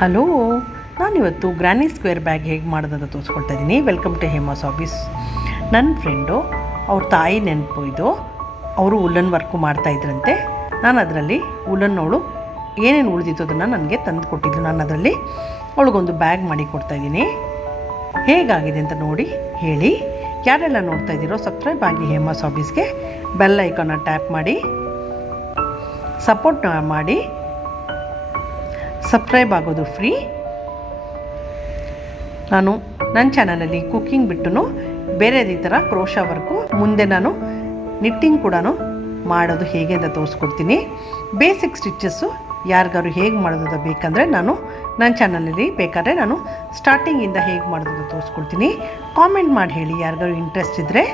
Hello, ನಾನಿವತ್ತು granny square bag ಹೇಗೆ ಮಾಡೋದಂತ ತೋರಿಸ್ಕೊಳ್ತಾ ಇದ್ದೀನಿ. Welcome to Hema's hobbies. ನನ್ನ ಫ್ರೆಂಡು ಅವ್ರ ತಾಯಿ ನೆನಪು ಇದು. ಅವರು ಉಲ್ಲನ್ ವರ್ಕು ಮಾಡ್ತಾಯಿದ್ರಂತೆ. ನಾನು ಅದರಲ್ಲಿ ಉಲ್ಲನ್ನವಳು ಏನೇನು ಉಳಿದಿತ್ತು ಅದನ್ನು ನನಗೆ ತಂದು ಕೊಟ್ಟಿದ್ದು. ನಾನು ಅದರಲ್ಲಿ ಅವಳಿಗೊಂದು ಬ್ಯಾಗ್ ಮಾಡಿ ಕೊಡ್ತಾಯಿದ್ದೀನಿ. ಹೇಗಾಗಿದೆ ಅಂತ ನೋಡಿ ಹೇಳಿ. ಯಾರೆಲ್ಲ ನೋಡ್ತಾ ಇದ್ದೀರೋ ಸಬ್ಸ್ಕ್ರೈಬ್ ಆಗಿ ಹೇಮಾಸ್ ಹಾಬೀಸ್ಗೆ. ಬೆಲ್ ಐಕಾನ್ನ ಟ್ಯಾಪ್ ಮಾಡಿ ಸಪೋರ್ಟ್ ಮಾಡಿ. ಸಬ್ಸ್ಕ್ರೈಬ್ ಆಗೋದು ಫ್ರೀ. ನಾನು ನನ್ನ ಚಾನಲಲ್ಲಿ ಕುಕ್ಕಿಂಗ್ ಬಿಟ್ಟು ಬೇರೆ ಈ ಥರ ಕ್ರೋಶಾ ವರ್ಕು, ಮುಂದೆ ನಾನು ನಿಟ್ಟಿಂಗ್ ಕೂಡ ಮಾಡೋದು ಹೇಗೆ ಅಂತ ತೋರಿಸ್ಕೊಡ್ತೀನಿ. ಬೇಸಿಕ್ ಸ್ಟಿಚ್ಚಸ್ಸು ಯಾರಿಗಾರು ಹೇಗೆ ಮಾಡೋದು ಬೇಕಂದರೆ ನಾನು ನನ್ನ ಚಾನಲಲ್ಲಿ ಬೇಕಾದರೆ ನಾನು ಸ್ಟಾರ್ಟಿಂಗಿಂದ ಹೇಗೆ ಮಾಡೋದು ತೋರಿಸ್ಕೊಡ್ತೀನಿ. ಕಾಮೆಂಟ್ ಮಾಡಿ ಹೇಳಿ ಯಾರಿಗಾರು ಇಂಟ್ರೆಸ್ಟ್ ಇದ್ದರೆ.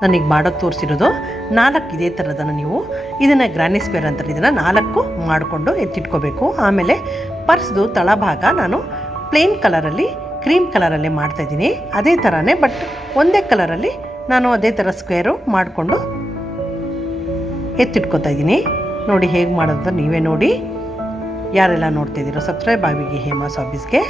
ನಾನೀಗ ಮಾಡೋದು ತೋರಿಸಿರೋದು 4 ಇದೇ ಥರದನ್ನು ನೀವು ಇದನ್ನು ಗ್ರಾನಿ ಸ್ಕ್ವೇರ್ ಅಂತಾರೆ, ಇದನ್ನು 4 ಮಾಡಿಕೊಂಡು ಎತ್ತಿಟ್ಕೋಬೇಕು. ಆಮೇಲೆ ಪರ್ಸ್ದು ತಳಭಾಗ ನಾನು ಪ್ಲೇನ್ ಕಲರಲ್ಲಿ ಕ್ರೀಮ್ ಕಲರಲ್ಲಿ ಮಾಡ್ತಾಯಿದ್ದೀನಿ. ಅದೇ ಥರನೇ ಬಟ್ ಒಂದೇ ಕಲರಲ್ಲಿ ನಾನು ಅದೇ ಥರ ಸ್ಕ್ವೇರು ಮಾಡಿಕೊಂಡು ಎತ್ತಿಟ್ಕೊತಾ ಇದ್ದೀನಿ. ನೋಡಿ ಹೇಗೆ ಮಾಡೋದು ನೀವೇ ನೋಡಿ. ಯಾರೆಲ್ಲ ನೋಡ್ತಾಯಿದ್ದೀರೋ ಸಬ್ಸ್ಕ್ರೈಬ್ ಆಗಿ ಹೇಮಾಸ್ ಆಫೀಸ್ಗೆ.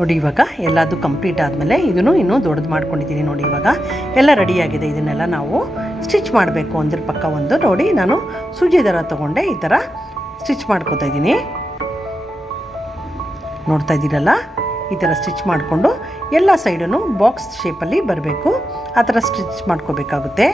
ನೋಡಿ ಇವಾಗ ಎಲ್ಲದು ಕಂಪ್ಲೀಟ್ ಆದಮೇಲೆ ಇದನ್ನು ಇನ್ನೂ ದೊಡ್ಡದು ಮಾಡ್ಕೊಂಡಿದ್ದೀನಿ. ನೋಡಿ ಇವಾಗ ಎಲ್ಲ ರೆಡಿಯಾಗಿದೆ. ಇದನ್ನೆಲ್ಲ ನಾವು ಸ್ಟಿಚ್ ಮಾಡಬೇಕು ಒಂದ್ರ ಪಕ್ಕ ಒಂದು. ನೋಡಿ ನಾನು ಸೂಜಿ ದಾರ ತೊಗೊಂಡೆ ಈ ಥರ ಸ್ಟಿಚ್ ಮಾಡ್ಕೋತಾ ಇದ್ದೀನಿ. ನೋಡ್ತಾ ಇದ್ದೀರಲ್ಲ, ಈ ಥರ ಸ್ಟಿಚ್ ಮಾಡಿಕೊಂಡು ಎಲ್ಲ ಸೈಡನ್ನು ಬಾಕ್ಸ್ ಶೇಪಲ್ಲಿ ಬರಬೇಕು, ಆ ಥರ ಸ್ಟಿಚ್ ಮಾಡ್ಕೋಬೇಕಾಗುತ್ತೆ.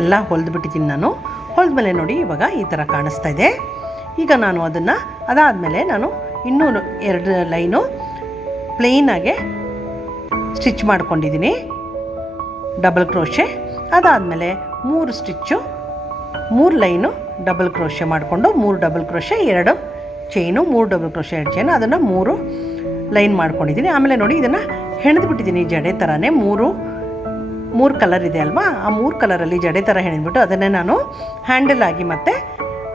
ಎಲ್ಲ ಹೊಲಿದ್ಬಿಟ್ಟಿದ್ದೀನಿ ನಾನು. ಹೊಲಿದ್ಮೇಲೆ ನೋಡಿ ಇವಾಗ ಈ ಥರ ಕಾಣಿಸ್ತಾ ಇದೆ. ಈಗ ನಾನು ಅದನ್ನು ಅದಾದಮೇಲೆ ನಾನು ಇನ್ನೂ 2 ಲೈನು ಪ್ಲೇನಾಗೆ ಸ್ಟಿಚ್ ಮಾಡ್ಕೊಂಡಿದ್ದೀನಿ, ಡಬಲ್ ಕ್ರೋಶೆ. ಅದಾದಮೇಲೆ 3 ಸ್ಟಿಚ್ಚು 3 ಲೈನು ಡಬಲ್ ಕ್ರೋಶೆ ಮಾಡಿಕೊಂಡು 3 double crochet 2 chain, 3 double crochet 2 chain, ಅದನ್ನು 3 ಲೈನ್ ಮಾಡ್ಕೊಂಡಿದ್ದೀನಿ. ಆಮೇಲೆ ನೋಡಿ ಇದನ್ನು ಹೆಣೆದ್ಬಿಟ್ಟಿದ್ದೀನಿ ಜಡೆ ಥರನೇ. 3 ಕಲರ್ ಇದೆ ಅಲ್ವಾ, ಆ 3 ಕಲರಲ್ಲಿ ಜಡೆ ಥರ ಹೆಣೆದ್ಬಿಟ್ಟು ಅದನ್ನೇ ನಾನು ಹ್ಯಾಂಡಲ್ ಆಗಿ ಮತ್ತು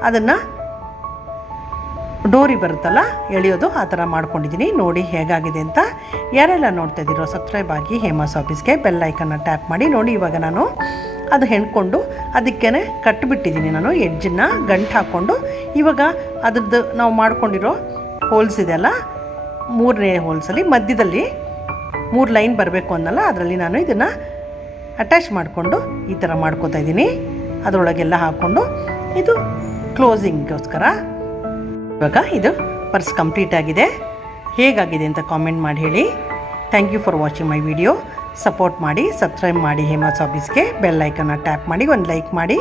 ಅದನ್ನು ಡೋರಿ ಬರುತ್ತಲ್ಲ ಎಳೆಯೋದು, ಆ ಥರ ಮಾಡ್ಕೊಂಡಿದ್ದೀನಿ. ನೋಡಿ ಹೇಗಾಗಿದೆ ಅಂತ. ಯಾರೆಲ್ಲ ನೋಡ್ತಾ ಇದ್ದೀರೋ ಸಬ್ಸ್ಕ್ರೈಬ್ ಆಗಿ ಹೇಮಾಸ್ ಆಫೀಸ್ಗೆ, ಬೆಲ್ ಐಕನ್ನ ಟ್ಯಾಪ್ ಮಾಡಿ. ನೋಡಿ ಇವಾಗ ನಾನು ಅದು ಹೆಣ್ಕೊಂಡು ಅದಕ್ಕೇ ಕಟ್ಟಿಬಿಟ್ಟಿದ್ದೀನಿ ನಾನು ಎಡ್ಜನ್ನು ಗಂಟು ಹಾಕ್ಕೊಂಡು. ಇವಾಗ ಅದ್ರದ್ದು ನಾವು ಮಾಡ್ಕೊಂಡಿರೋ ಹೋಲ್ಸ್ ಇದೆಯಲ್ಲ, 3ನೇ ಹೋಲ್ಸಲ್ಲಿ ಮಧ್ಯದಲ್ಲಿ 3 ಲೈನ್ ಬರಬೇಕು ಅನ್ನಲ್ಲ, ಅದರಲ್ಲಿ ನಾನು ಇದನ್ನು ಅಟ್ಯಾಚ್ ಮಾಡಿಕೊಂಡು ಈ ಥರ ಮಾಡ್ಕೋತಾ ಇದ್ದೀನಿ. ಅದರೊಳಗೆಲ್ಲ ಹಾಕ್ಕೊಂಡು ಇದು ಕ್ಲೋಸಿಂಗ್ಗೋಸ್ಕರ. ಇವಾಗ ಇದು ಪರ್ಸ್ ಕಂಪ್ಲೀಟ್ ಆಗಿದೆ. ಹೇಗಾಗಿದೆ ಅಂತ ಕಾಮೆಂಟ್ ಮಾಡಿ ಹೇಳಿ. Thank you for watching my video. Support ಮಾಡಿ, ಸಬ್ಸ್ಕ್ರೈಬ್ ಮಾಡಿ ಹೇಮಾಸ್ ಆಫೀಸ್ಗೆ, ಬೆಲ್ ಐಕನ್ನ ಟ್ಯಾಪ್ ಮಾಡಿ, ಒಂದು ಲೈಕ್ ಮಾಡಿ.